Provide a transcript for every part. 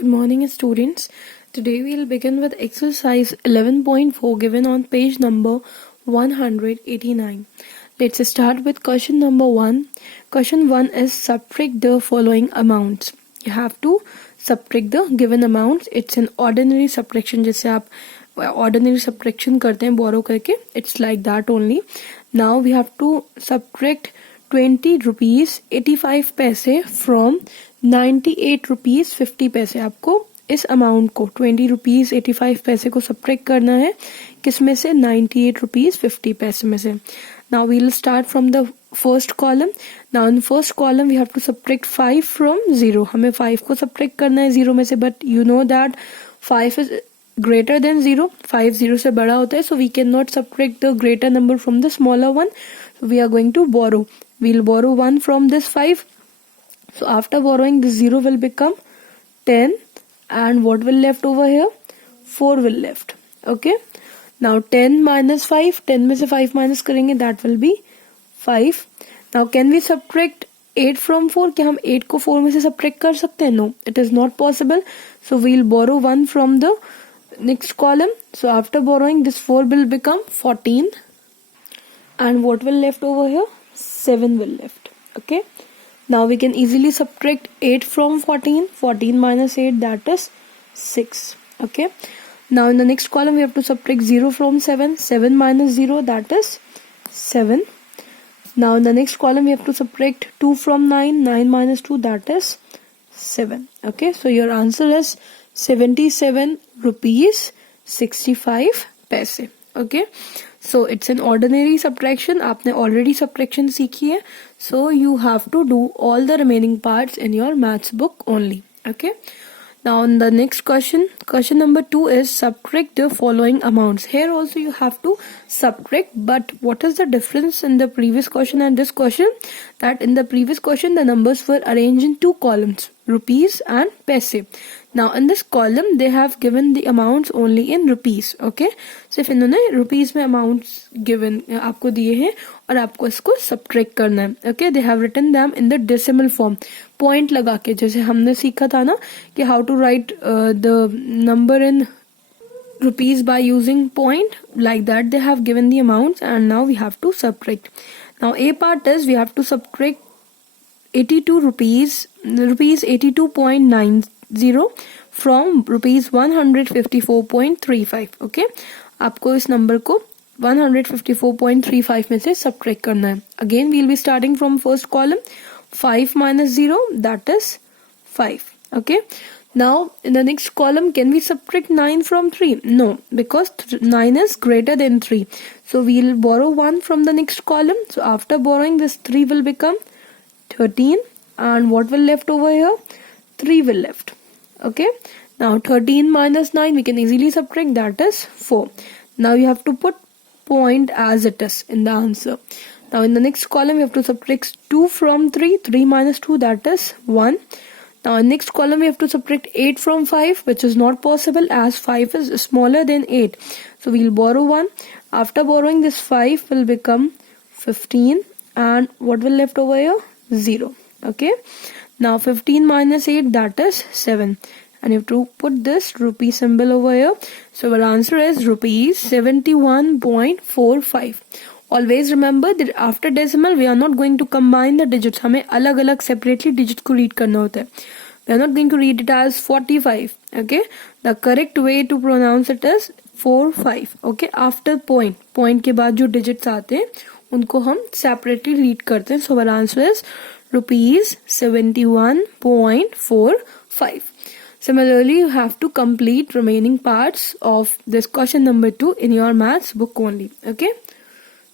Good morning, students. Today we'll begin with exercise 11.4 given on page number 189. Let's start with question number 1. Question 1 is subtract the following amounts. You have to subtract the given amounts. It's an ordinary subtraction. जैसे आप ordinary subtraction करते हैं borrow करके. It's like that only. Now we have to subtract 20 rupees 85 पैसे from 98 rupees 50 पैसे. आपको इस amount को 20 रुपीज 85 पैसे को सब्ट्रैक्ट करना है. किस में से? 98 रुपीज 50 पैसे में से. Now we will start from the first column. Now in first column we have to subtract 5 from 0. हमें 5 को सब्ट्रैक्ट करना है 0 में से, but you know that 5 is greater than 0. 5 0 से बड़ा होता है, so we can not subtract the greater number from the smaller one. So we are going to borrow. We will borrow 1 from this 5. So after borrowing, this 0 will become 10, and what will left over here? 4 will left. Okay. Now 10 minus 5, 10 में से 5 minus करेंगे, that will be 5. Now can we subtract 8 from 4? क्या हम 8 को 4 में से subtract कर सकते हैं? No, it is not possible. So we will borrow 1 from the next column. So after borrowing, this 4 will become 14, and what will left over here? 7 will left. Okay. Now we can easily subtract 8 from 14. 14 minus 8, that is 6. Okay. Now in the next column we have to subtract 0 from 7. 7 minus 0, that is 7. Now in the next column we have to subtract 2 from 9. 9 minus 2, that is 7. Okay. So your answer is 77 rupees 65 paise. Okay. So it's an ordinary subtraction. आपने already subtraction सीखी है. So you have to do all the remaining parts in your maths book only. Okay. Now on the next question number 2 is subtract the following amounts. Here also you have to subtract, but what is the difference in the previous question and this question? That in the previous question the numbers were arranged in 2 columns, rupees and paise. Now in this column they have given the amounts only in rupees. Okay. सिर्फ इन्होंने rupees में amounts given आपको दिए हैं और आपको इसको subtract करना है. Okay. They have written them in the decimal form. Point लगा के, जैसे हमने सीखा था ना कि how to write the number in rupees by using point, like that they have given the amounts, and now we have to subtract. Now A part is we have to subtract 82 rupees 82.90 from rupees 154.35. Okay. आपको इस number को 154.35 में से subtract करना है. Again we will be starting from first column. 5 minus 0, that is 5. Okay. Now in the next column, can we subtract 9 from 3? No, because 9 is greater than 3. So we will borrow 1 from the next column. So after borrowing, this 3 will become 13, and what will left over here? 3 will left. Okay. Now 13 minus 9 we can easily subtract, that is 4. Now you have to put point as it is in the answer. Now in the next column we have to subtract 2 from 3. 3 minus 2, that is 1. Now in next column we have to subtract 8 from 5, which is not possible as 5 is smaller than 8. So we will borrow 1. After borrowing, this 5 will become 15, and what will left over here? 0. Okay. Now 15 minus 8, that is 7. And you have to put this rupee symbol over here. So our answer is rupees 71.45. Always remember that after decimal we are not going to combine the digits. हमें अलग अलग separately digit को read करना होता है. We are not going to read it as 45. Okay. The correct way to pronounce it is 45. Okay. After point के बाद जो digits आते हैं उनको हम separately read करते हैं. So our answer is rupees 71.45. Similarly, you have to complete remaining parts of this question number 2 in your maths book only. Okay.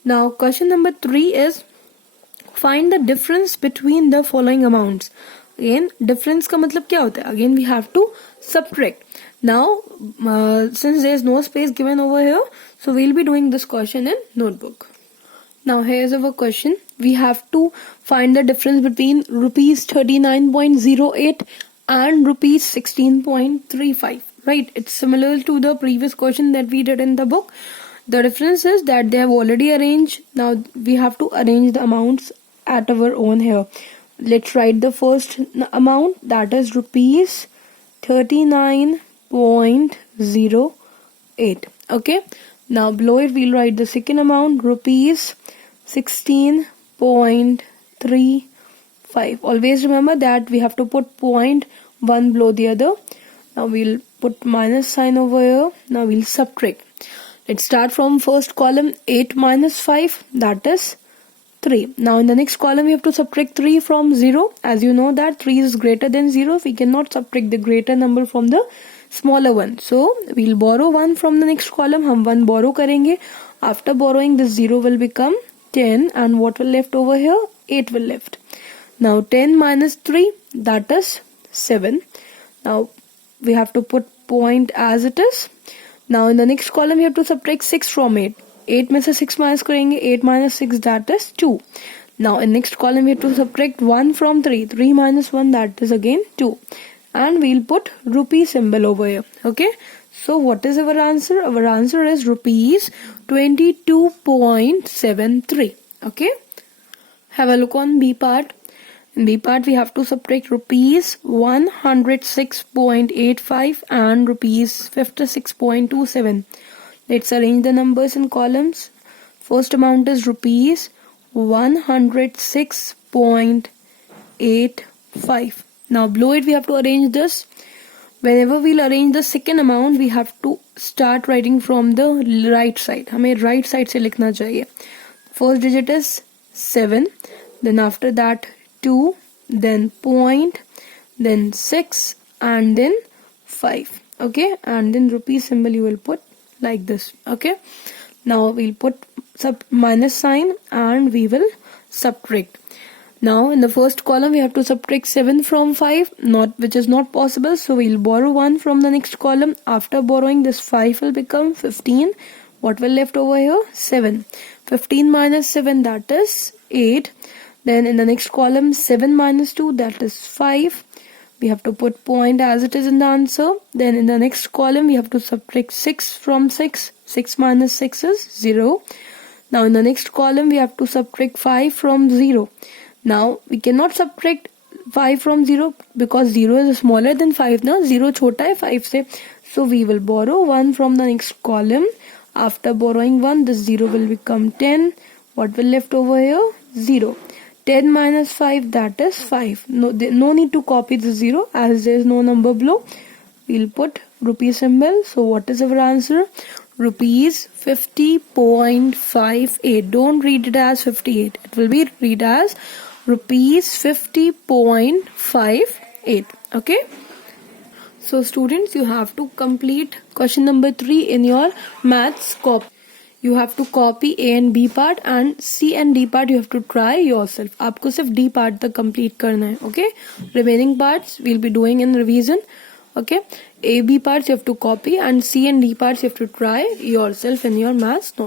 Now question number 3 is find the difference between the following amounts. Again, difference का मतलब क्या होता है? Again, we have to subtract. Now, since there is no space given over here, so we will be doing this question in notebook. Now here is our question. We have to find the difference between rupees 39.08 and rupees 16.35. Right? It's similar to the previous question that we did in the book. The difference is that they have already arranged. Now we have to arrange the amounts at our own here. Let's write the first amount, that is rupees 39.08. Okay, now below it we'll write the second amount, rupees 16.35. Always remember that we have to put point one below the other. Now we'll put minus sign over here. Now we'll subtract. Let's start from first column. 8 minus 5, that is 3. Now in the next column we have to subtract 3 from 0. As you know that 3 is greater than 0. We cannot subtract the greater number from the smaller one. So we'll borrow 1 from the next column. हम 1 borrow करेंगे. After borrowing, this 0 will become 10, and what will left over here? 8 will left. Now 10 minus 3, that is 7. Now we have to put point as it is. Now in the next column we have to subtract 6 from 8. 8 में से 6 minus करेंगे. 8 minus 6, that is 2. Now in next column we have to subtract 1 from 3. 3 minus 1, that is again 2. And we'll put rupee symbol over here. Okay. So what is our answer? Our answer is rupees 22.73. Okay. Have a look on B part. In B part we have to subtract rupees 106.85 and rupees 56.27. Let's arrange the numbers in columns. First amount is rupees 106.85. Now below it we have to arrange this. Whenever we'll arrange the second amount, we have to start writing from the right side. हमें right side से लिखना चाहिए. First digit is 7. Then after that 2. Then point. Then 6. And then 5. Okay. And then rupee symbol you will put like this. Okay. Now we'll put minus sign and we will subtract. Now in the first column we have to subtract 7 from 5, which is not possible, so we'll borrow 1 from the next column. After borrowing, this 5 will become 15. What will left over here? 7. 15 minus 7, that is 8. Then in the next column 7 minus 2, that is 5. We have to put point as it is in the answer. Then in the next column we have to subtract 6 from 6. 6 minus 6 is 0. Now in the next column we have to subtract 5 from 0. Now we cannot subtract 5 from 0 because 0 is smaller than 5. Now 0 छोटा है 5 से. So we will borrow 1 from the next column. After borrowing 1, this 0 will become 10. What will left over here? 0. 10 minus 5, that is 5. No need to copy the 0 as there is no number below. We'll put rupee symbol. So what is our answer? Rupees 50.58. Don't read it as 58. It will be read as rupees 50.58. Okay. So students, you have to complete question number 3 in your maths copy. You have to copy A and B part, and C and D part you have to try yourself. आपको सिर्फ D part तक complete करना है. Okay. Remaining parts we'll be doing in revision. Okay. A, B parts you have to copy, and C and D parts you have to try yourself in your maths note.